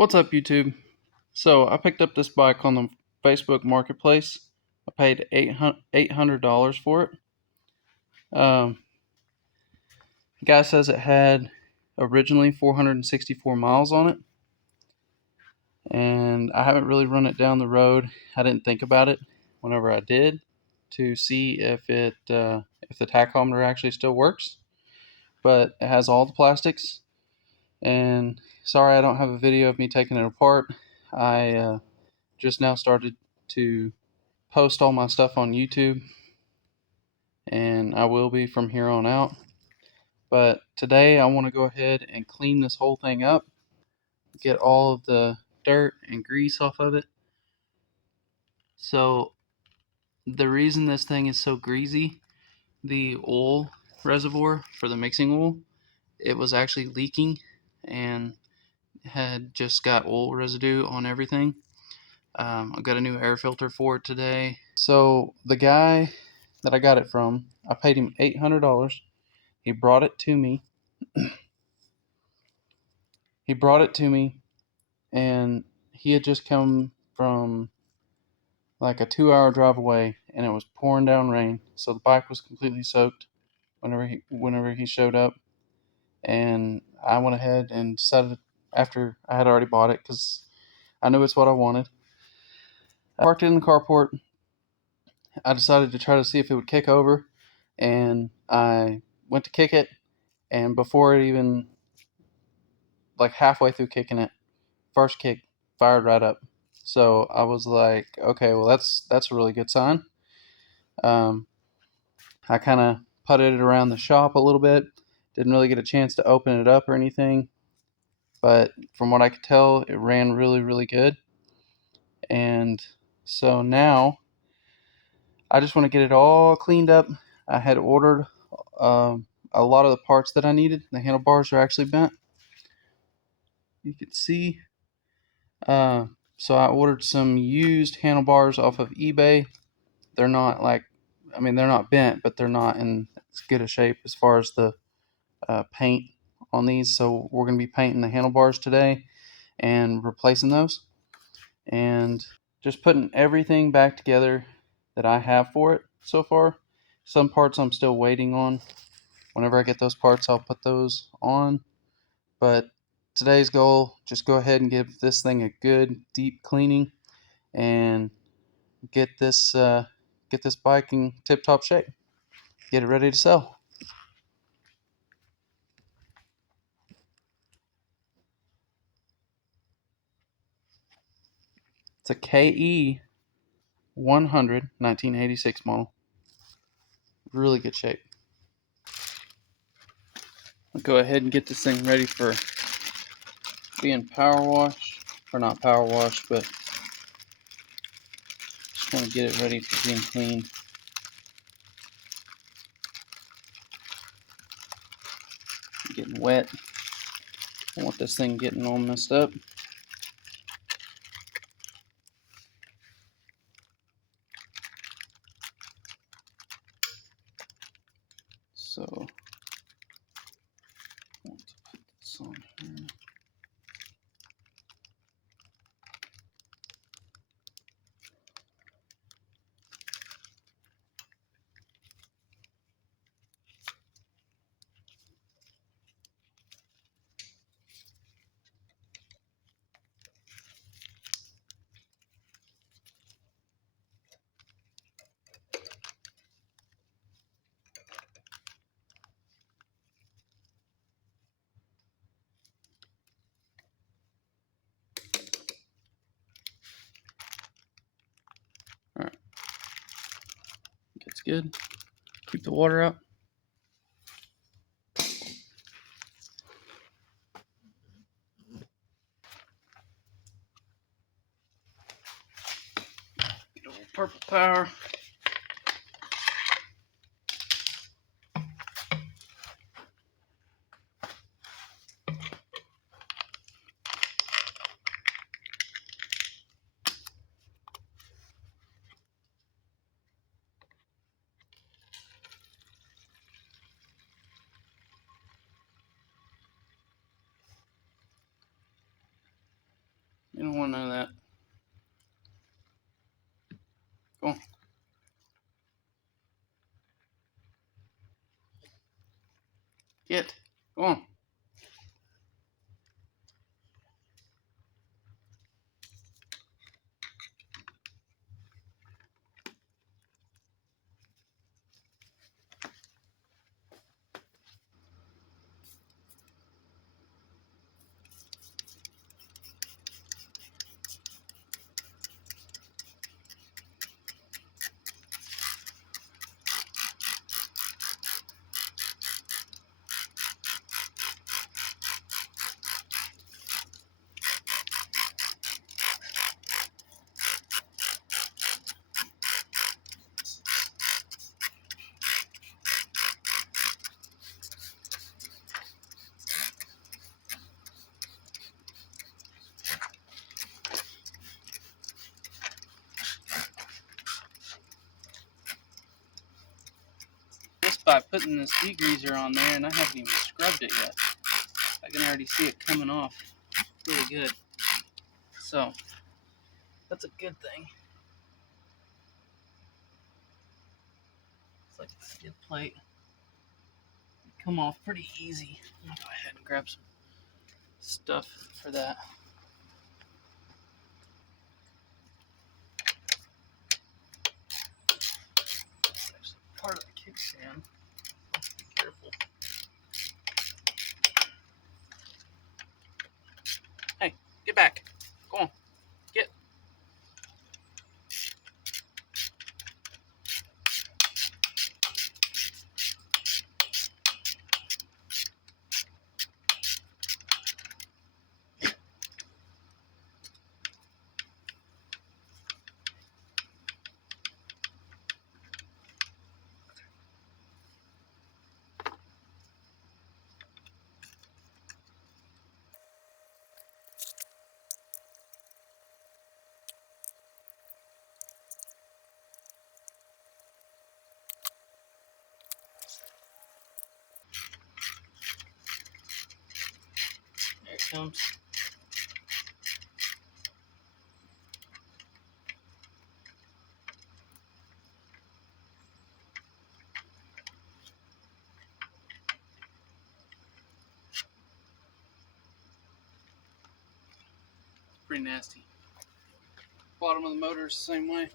What's up, YouTube? So I picked up this bike on the Facebook Marketplace. I paid $800 for it. The guy says it had originally 464 miles on it, and I haven't really run it down the road. I didn't think about it whenever I did to see if the tachometer actually still works. But it has all the plastics, and sorry I don't have a video of me taking it apart. I just now started to post all my stuff on YouTube, and I will be from here on out. But today I want to go ahead and clean this whole thing up, get all of the dirt and grease off of it. So the reason this thing is so greasy, the oil reservoir for the mixing oil, it was actually leaking and had just got oil residue on everything. I got a new air filter for it today. So the guy that I got it from, I paid him $800. He brought it to me. And he had just come from like a 2-hour drive away, and it was pouring down rain. So the bike was completely soaked whenever he showed up. And I went ahead and decided, after I had already bought it, because I knew it's what I wanted. I parked it in the carport. I decided to try to see if it would kick over, and I went to kick it, and before it even, like halfway through kicking it, first kick fired right up. So I was like, okay, well that's a really good sign. I kind of putted it around the shop a little bit. Didn't really get a chance to open it up or anything, but from what I could tell, it ran really, really good. And so now I just want to get it all cleaned up. I had ordered a lot of the parts that I needed. The handlebars are actually bent. You can see. So I ordered some used handlebars off of eBay. They're not they're not bent, but they're not in as good a shape as far as the paint on these. So we're going to be painting the handlebars today and replacing those, and just putting everything back together that I have for it so far. Some parts I'm still waiting on. Whenever I get those parts, I'll put those on. But today's goal, just go ahead and give this thing a good deep cleaning and get this bike in tip-top shape. Get it ready to sell. It's a KE100 1986 model. Really good shape. I'll go ahead and get this thing ready for being power washed, or not power washed, but just want to get it ready for being cleaned. Getting wet. I don't want this thing getting all messed up. So I want to put this on here. Alright. Gets good. Keep the water out. Get a little purple power. You don't want none of that. Go on. Get. Go on. Just by putting this degreaser on there, and I haven't even scrubbed it yet, I can already see it coming off really good. So that's a good thing. It's like a skid plate. It come off pretty easy. I'll go ahead and grab some stuff for that. It's actually part of the kickstand. Be careful. Hey, get back. Go on. Get. There it comes. Pretty nasty. Bottom of the motor is the same way.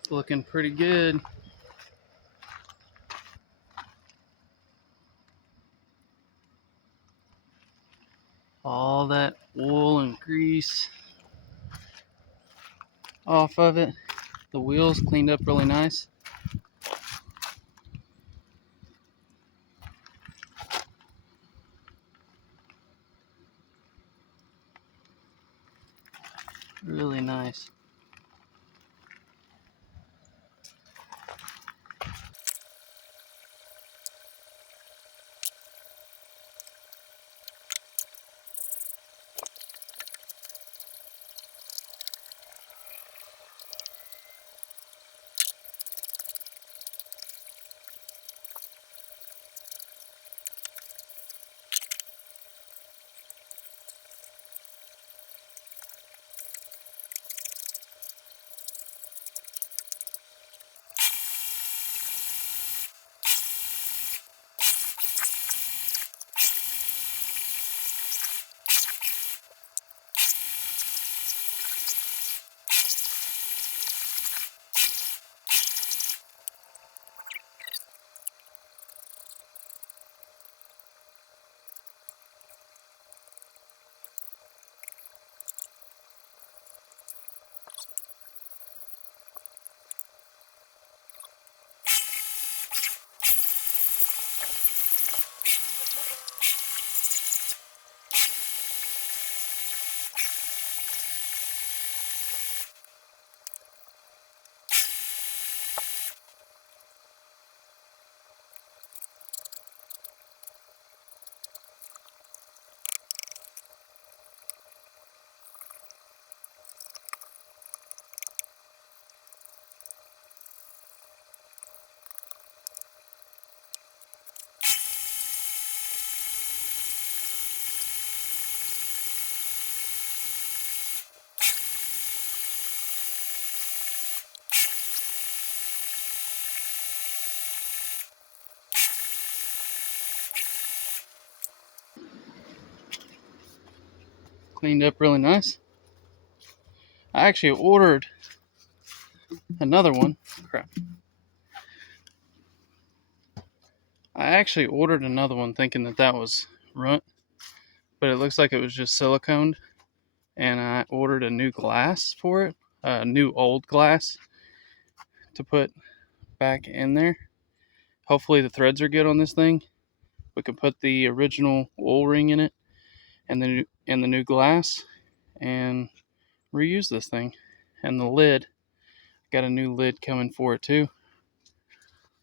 It's looking pretty good. all that oil and grease off of it. The wheels cleaned up really nice. Really nice. Cleaned up really nice. I actually ordered another one. Crap. I actually ordered another one thinking that was runt, but it looks like it was just siliconed. And I ordered a new glass for it, a new old glass to put back in there. Hopefully the threads are good on this thing. We can put the original oil ring in it and the new glass and reuse this thing. And the lid, got a new lid coming for it too.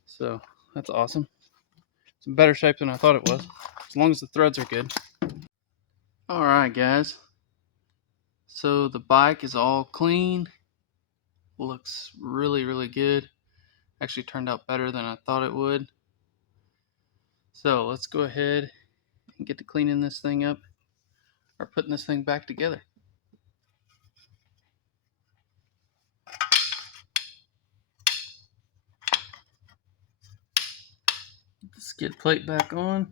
So that's awesome. It's in better shape than I thought it was, as long as the threads are good. Alright guys, so the bike is all clean. Looks really good. Actually turned out better than I thought it would. So let's go ahead and get to cleaning this thing up, or putting this thing back together. Get the skid plate back on.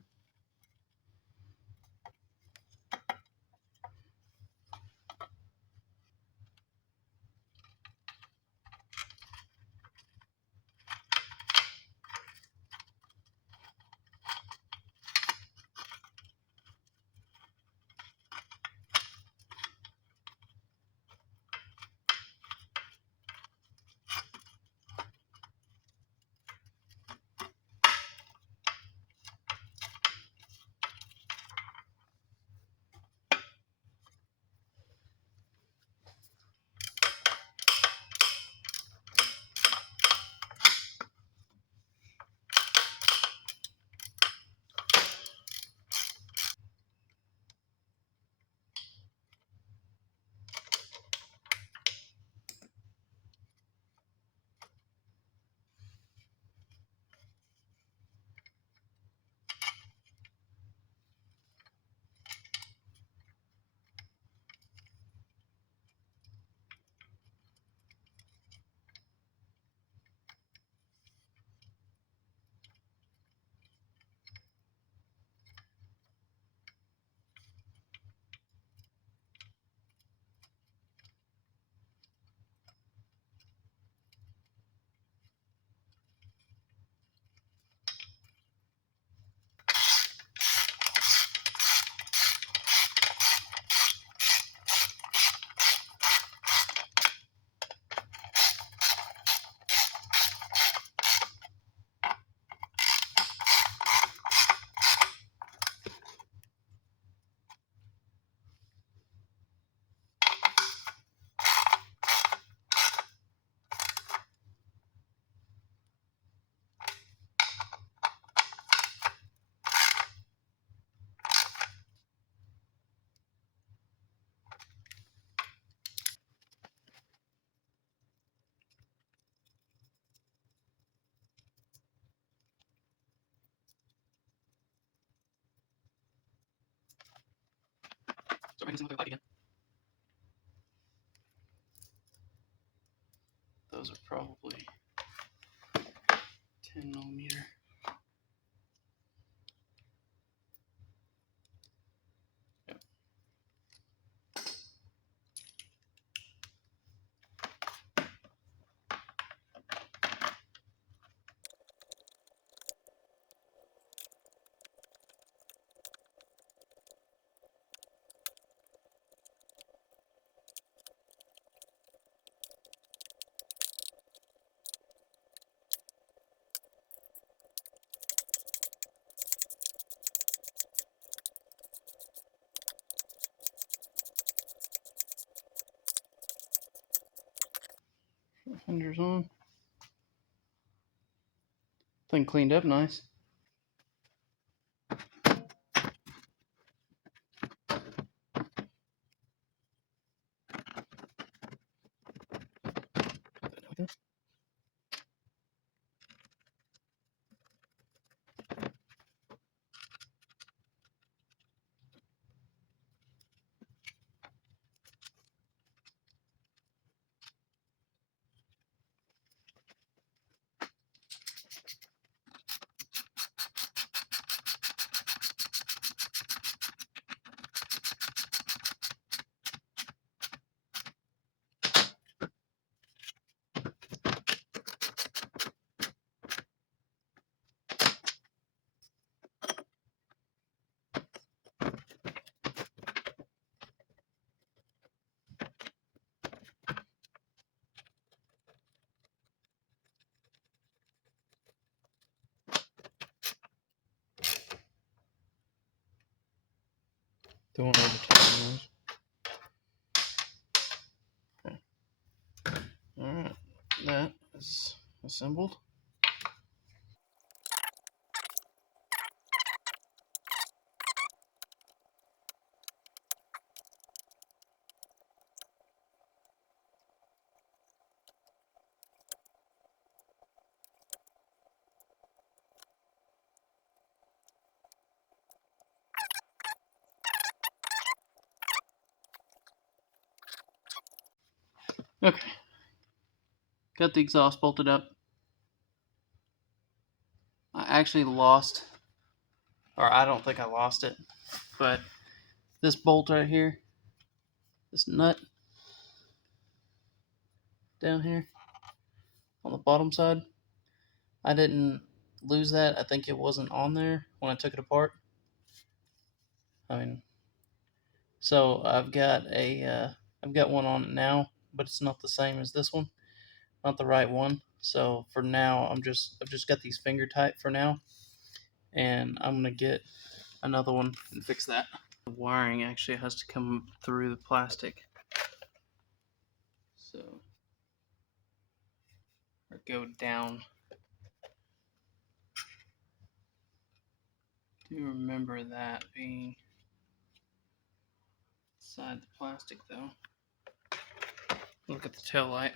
Start making some look like light again. Those are probably 10mm. Yep. Fenders on. Thing cleaned up nice. Don't over tighten those. Okay. Alright, that is assembled. Okay, got the exhaust bolted up. I actually lost, or I don't think I lost it, but this bolt right here, this nut down here on the bottom side, I didn't lose that. I think it wasn't on there when I took it apart. I mean, so I've got one on it now, but it's not the same as this one, not the right one. So for now, I've just got these finger tight for now, and I'm gonna get another one and fix that. The wiring actually has to come through the plastic, so or go down. Do remember that being inside the plastic though. Look at the tail light.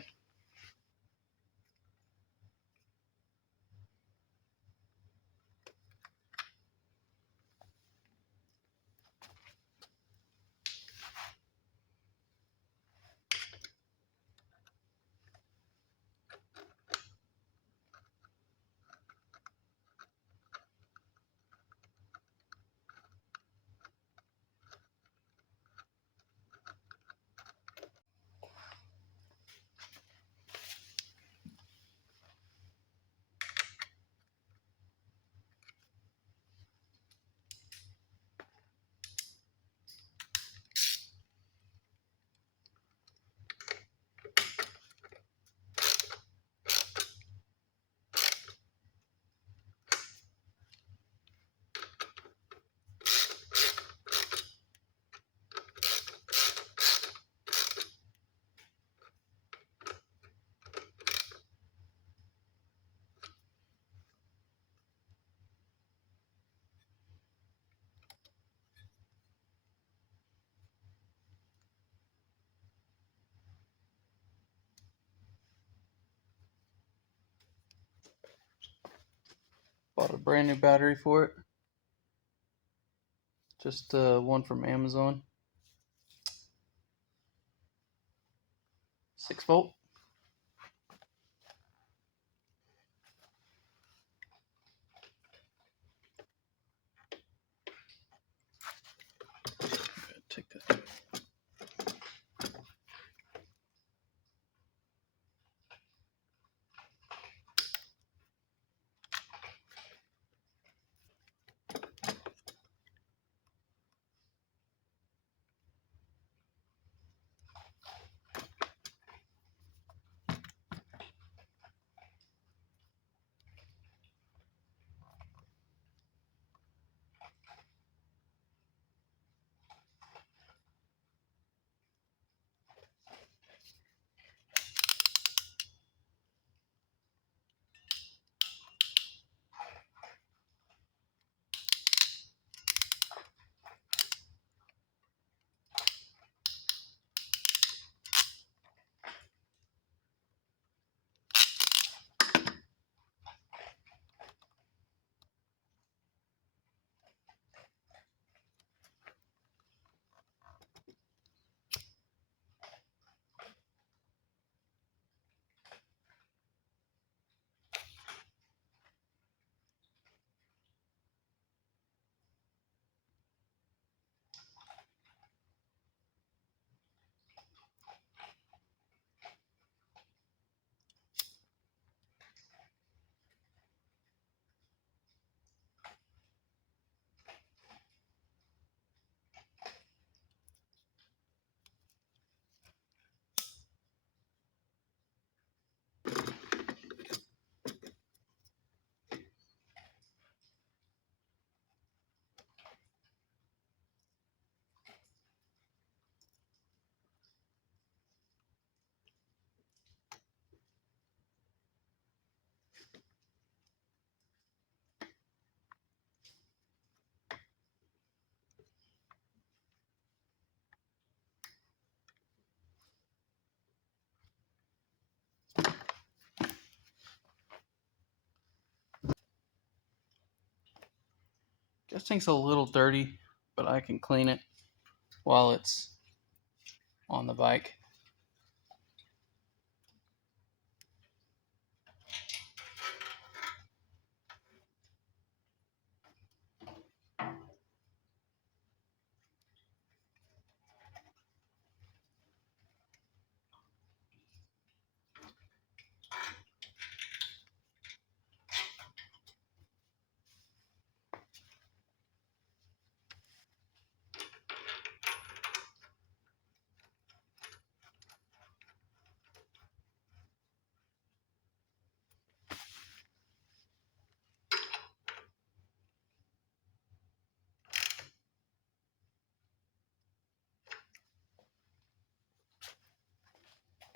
Bought a brand new battery for it. Just one from Amazon. 6-volt. Take that. This thing's a little dirty, but I can clean it while it's on the bike.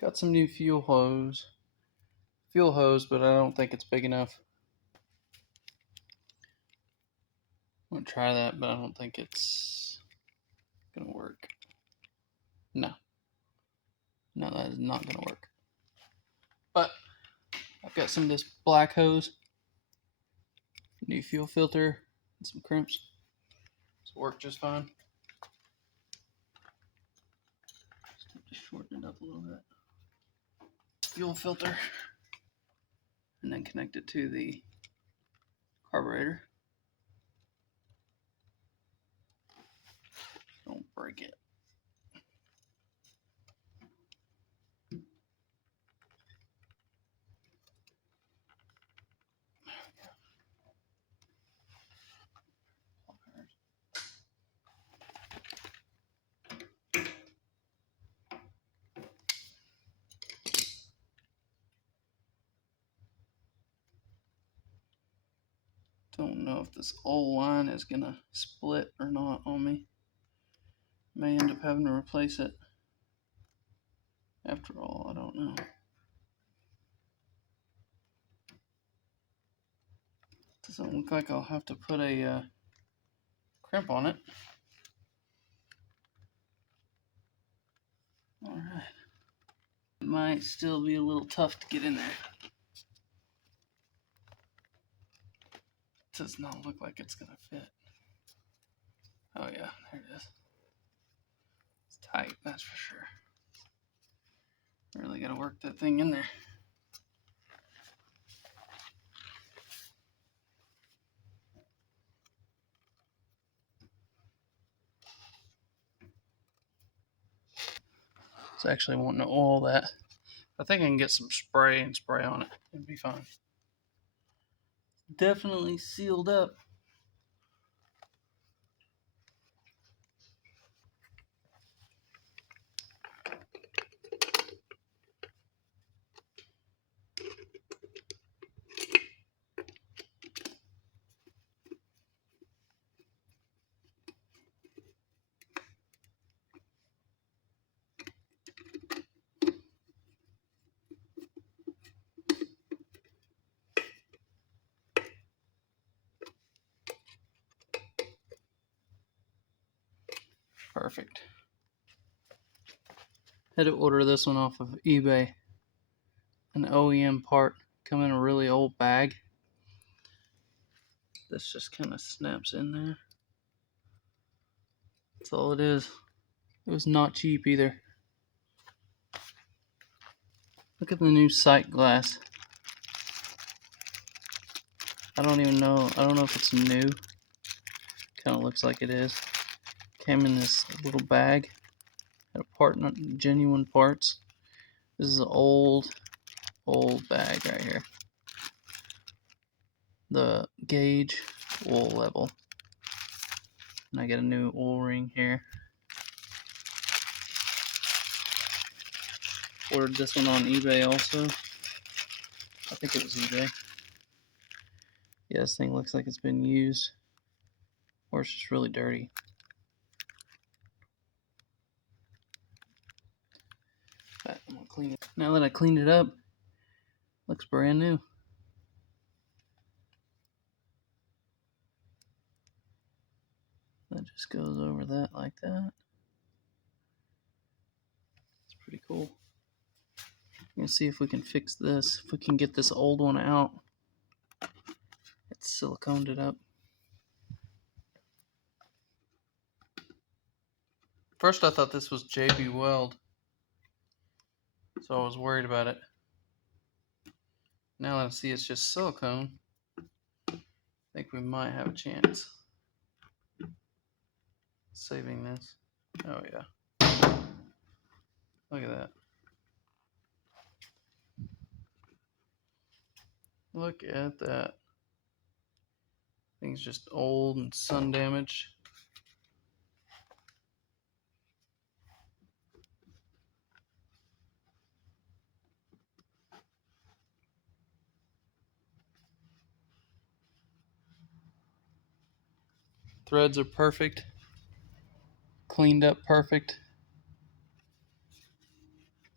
Got some new fuel hose, but I don't think it's big enough. I'm gonna try that, but I don't think it's gonna work. No, that is not gonna work. But I've got some of this black hose, new fuel filter, and some crimps. It's worked just fine. Just shorten it up a little bit. Fuel filter, and then connect it to the carburetor. Don't break it. Don't know if this old line is gonna split or not on me. May end up having to replace it. After all, I don't know. Doesn't look like I'll have to put a crimp on it. Alright. It might still be a little tough to get in there. It does not look like it's gonna fit. Oh yeah, there it is. It's tight, that's for sure. Really got to work that thing in there. It's actually wanting to oil that. I think I can get some spray and spray on it. It'd be fine. Definitely sealed up. Perfect. Had to order this one off of eBay. An OEM part. Come in a really old bag. This just kind of snaps in there. That's all it is. It was not cheap either. Look at the new sight glass. I don't know if it's new. Kind of looks like it is. Came in this little bag. Had a part, not genuine parts. This is an old bag right here. The gauge, oil level. And I get a new oil ring here. Ordered this one on eBay also. I think it was eBay. Yeah, this thing looks like it's been used. Or it's just really dirty. But I'm gonna clean it. Now that I cleaned it up, looks brand new. That just goes over that like that. It's pretty cool. We're gonna see if we can fix this. If we can get this old one out. It's siliconed it up. First I thought this was JB Weld, so I was worried about it. Now that I see it's just silicone, I think we might have a chance. Saving this. Oh yeah. Look at that. Look at that. Thing's just old and sun damaged. Threads are perfect. Cleaned up perfect.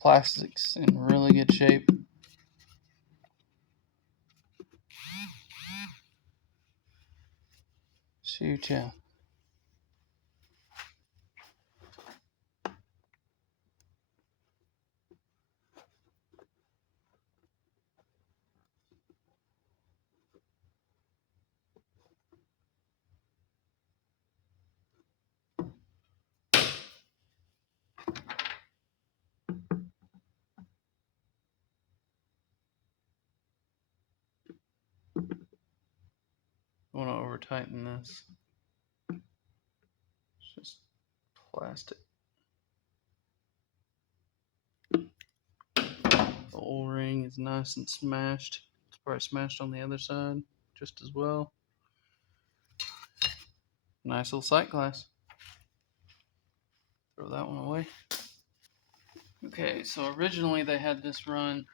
Plastics in really good shape. Shoot ya. I want to over tighten this. It's just plastic. The O-ring is nice and smashed. It's probably smashed on the other side just as well. Nice little sight glass. Throw that one away. Okay, so originally they had this run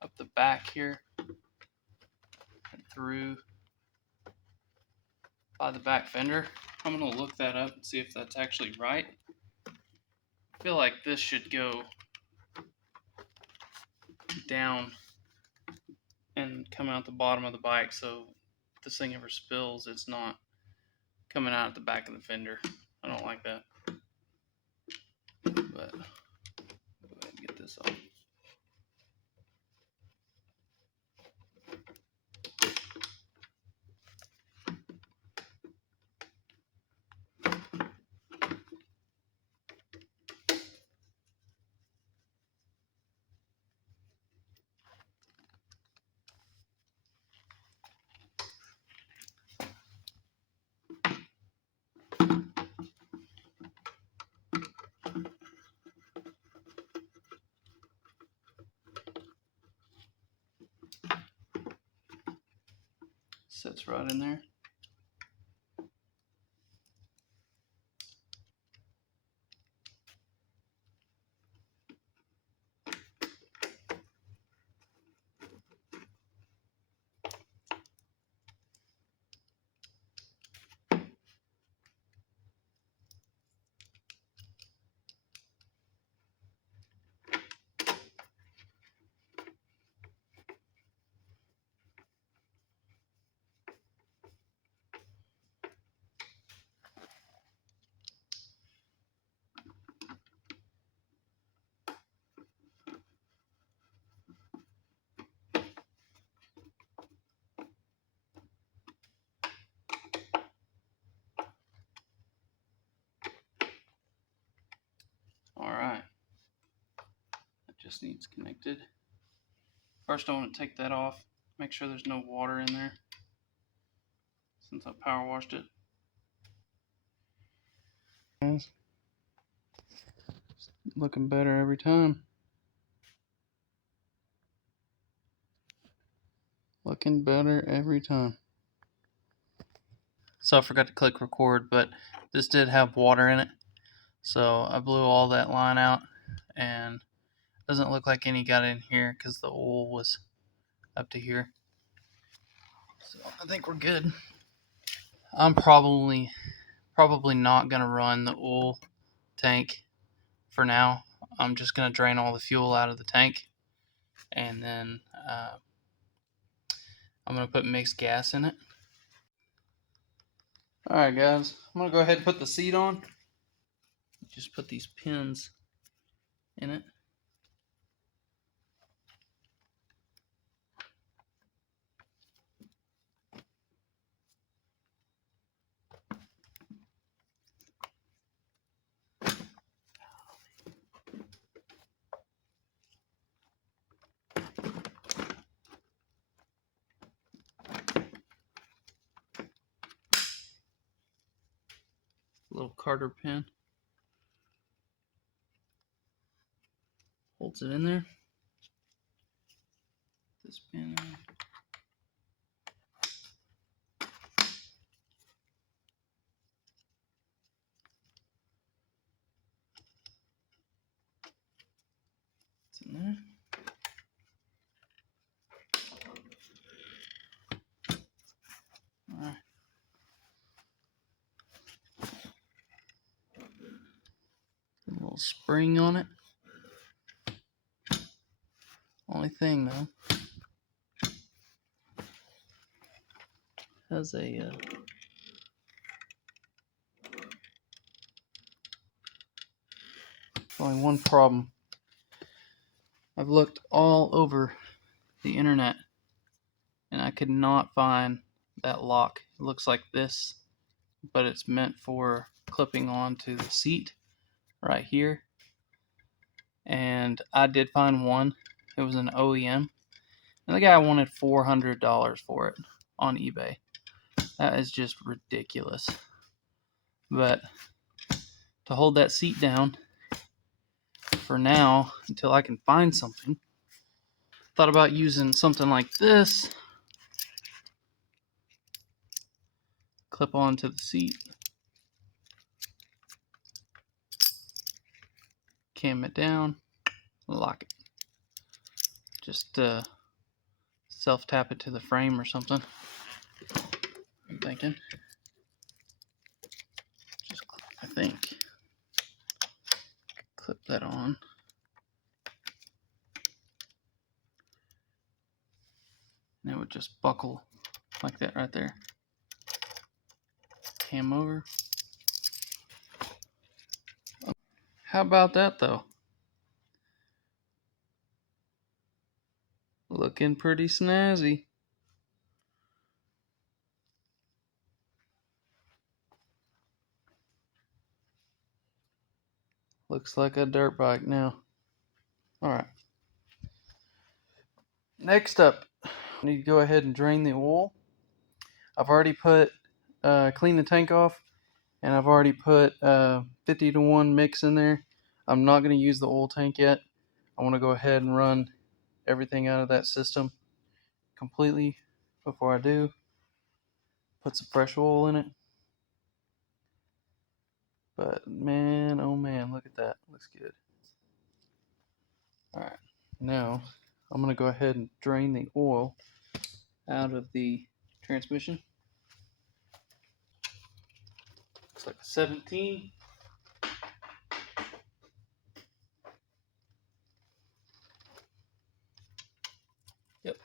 up the back here and through by the back fender. I'm going to look that up and see if that's actually right. I feel like this should go down and come out the bottom of the bike, so if this thing ever spills, it's not coming out at the back of the fender. I don't like that. But go ahead and get this off. Sits right in there. Alright, it just needs connected. First I want to take that off, make sure there's no water in there since I power washed it. Looking better every time. Looking better every time. So I forgot to click record, but this did have water in it. So I blew all that line out, and it doesn't look like any got in here because the oil was up to here. So I think we're good. I'm probably not gonna run the oil tank for now. I'm just gonna drain all the fuel out of the tank, and then I'm gonna put mixed gas in it. Alright guys, I'm gonna go ahead and put the seat on. Just put these pins in it. Little Carter pin holds it in there. This pin in. It's in there. Alright. A little spring on it. Only thing though, has a only one problem. I've looked all over the internet and I could not find that lock. It looks like this, but it's meant for clipping onto the seat right here. And I did find one. It was an OEM, and the guy wanted $400 for it on eBay. That is just ridiculous. But to hold that seat down for now until I can find something, thought about using something like this. Clip onto the seat, cam it down, lock it. Just self tap it to the frame or something. I'm thinking. Just, I think, clip that on. And it would just buckle like that right there. Cam over. How about that though? Looking pretty snazzy. Looks like a dirt bike now. Alright. Next up, I need to go ahead and drain the oil. I've already put, clean the tank off, and I've already put 50-to-1 mix in there. I'm not going to use the oil tank yet. I want to go ahead and run everything out of that system completely before I do. put some fresh oil in it. But man, oh man, look at that. Looks good. Alright, now I'm going to go ahead and drain the oil out of the transmission. Looks like a 17. Yep.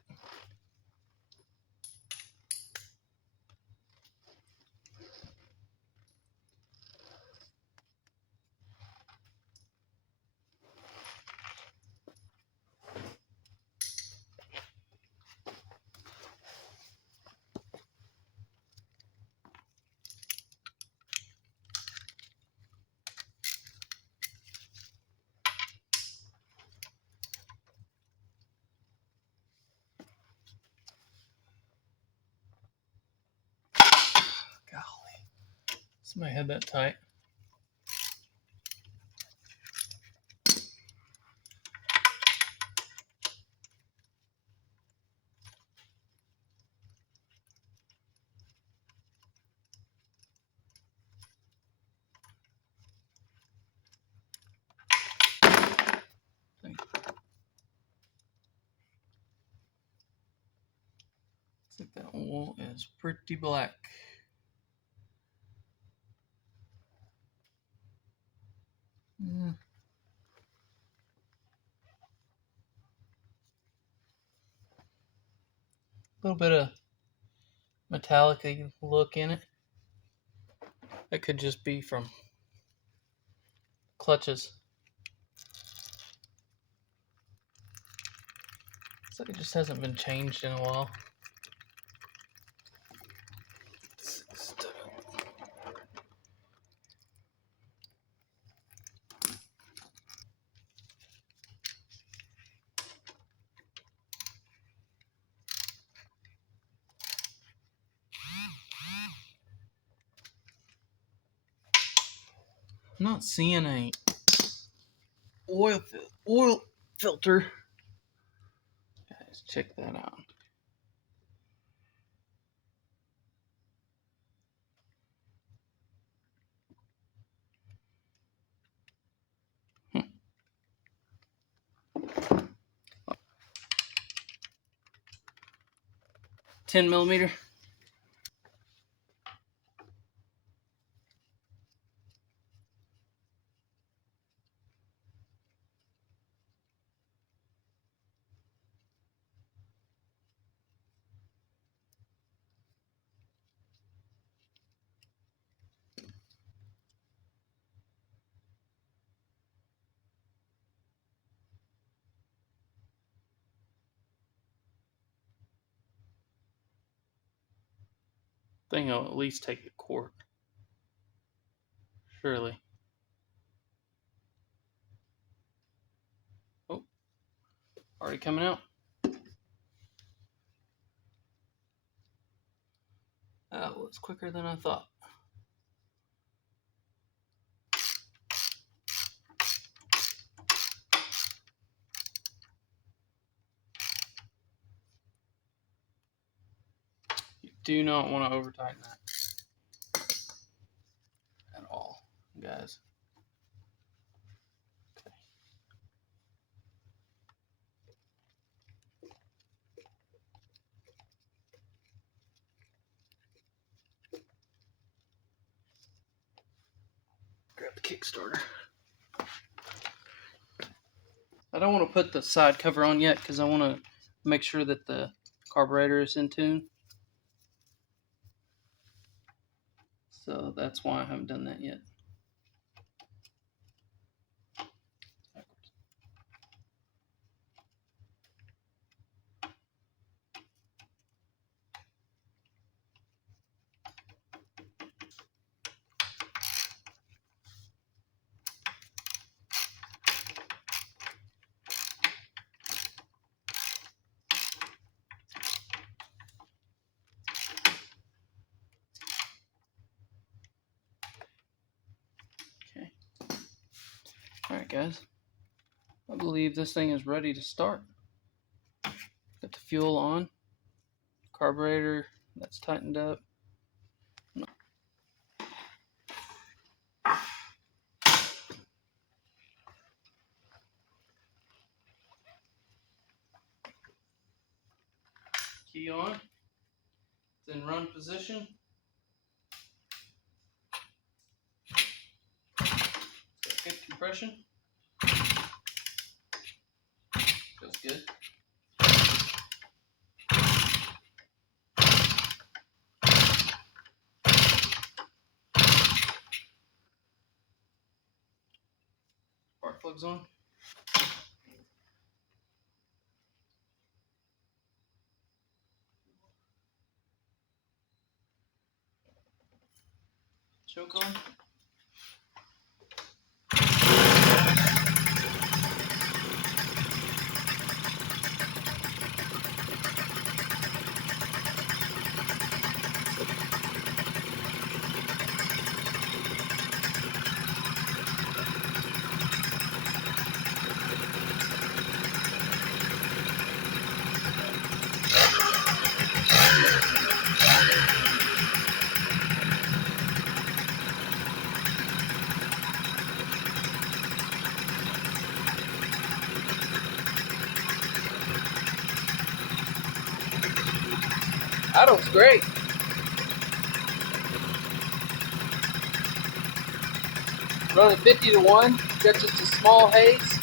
Golly. Somebody had that tight. Looks like that oil is pretty black. A little bit of metallic look in it. That could just be from clutches. Looks like it just hasn't been changed in a while. I'm not seeing a oil filter. Guys, check that out. Hmm. 10mm. Thing will at least take a quart. Surely. Oh, already coming out. That was quicker than I thought. You do not want to over tighten that at all, guys. Okay. Grab the Kickstarter. I don't want to put the side cover on yet because I want to make sure that the carburetor is in tune. So that's why I haven't done that yet. Okay. Alright guys. I believe this thing is ready to start. Got the fuel on. Carburetor, that's tightened up. key on. It's in run position. It's got good compression. Feels good. Spark plugs on. Choke on. Idle's great. Running 50 to 1, got just a small haze.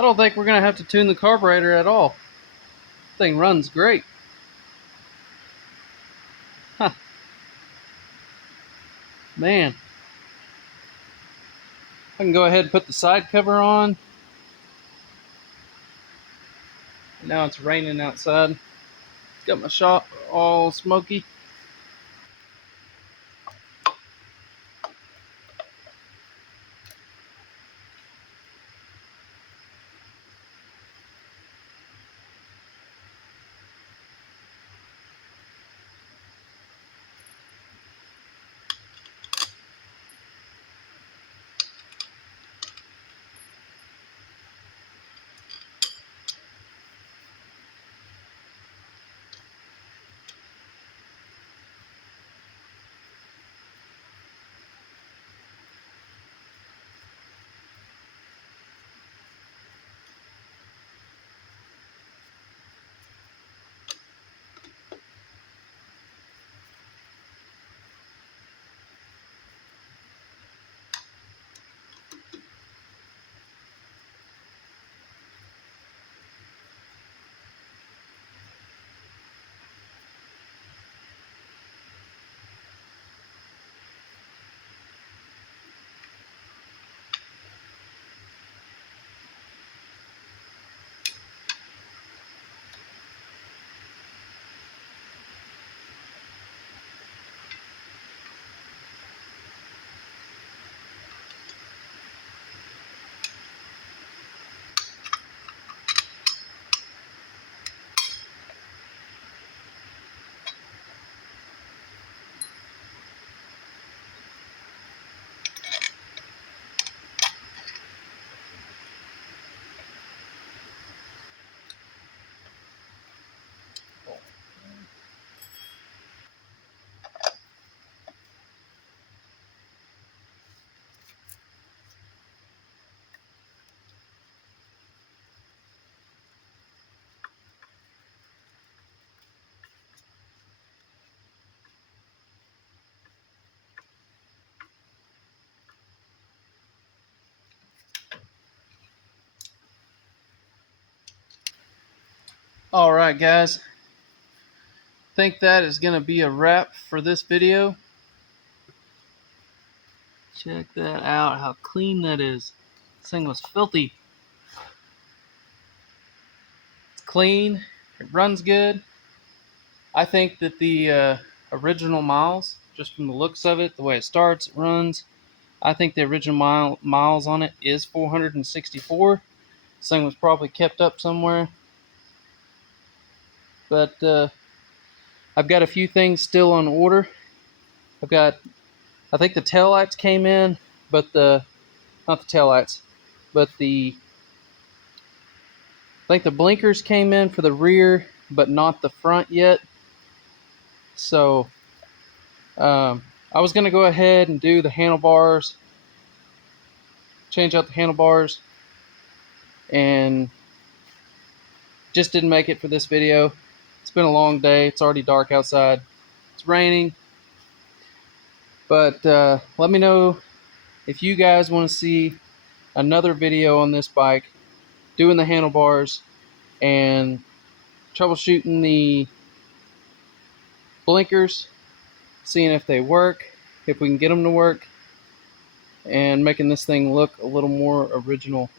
I don't think we're going to have to tune the carburetor at all. The thing runs great. Huh. Man. I can go ahead and put the side cover on. Now it's raining outside. Got my shop all smoky. Alright guys, think that is going to be a wrap for this video. Check that out, how clean that is. This thing was filthy. It's clean, it runs good. I think that the original miles, just from the looks of it, the way it starts, it runs, I think the original miles on it is 464. This thing was probably kept up somewhere. But I've got a few things still on order. I think the taillights came in, but not the taillights, but I think the blinkers came in for the rear, but not the front yet. So I was going to go ahead and do the handlebars, change out the handlebars, and just didn't make it for this video. It's been a long day. It's already dark outside. It's raining. But let me know if you guys want to see another video on this bike doing the handlebars and troubleshooting the blinkers, seeing if they work, if we can get them to work, and making this thing look a little more original.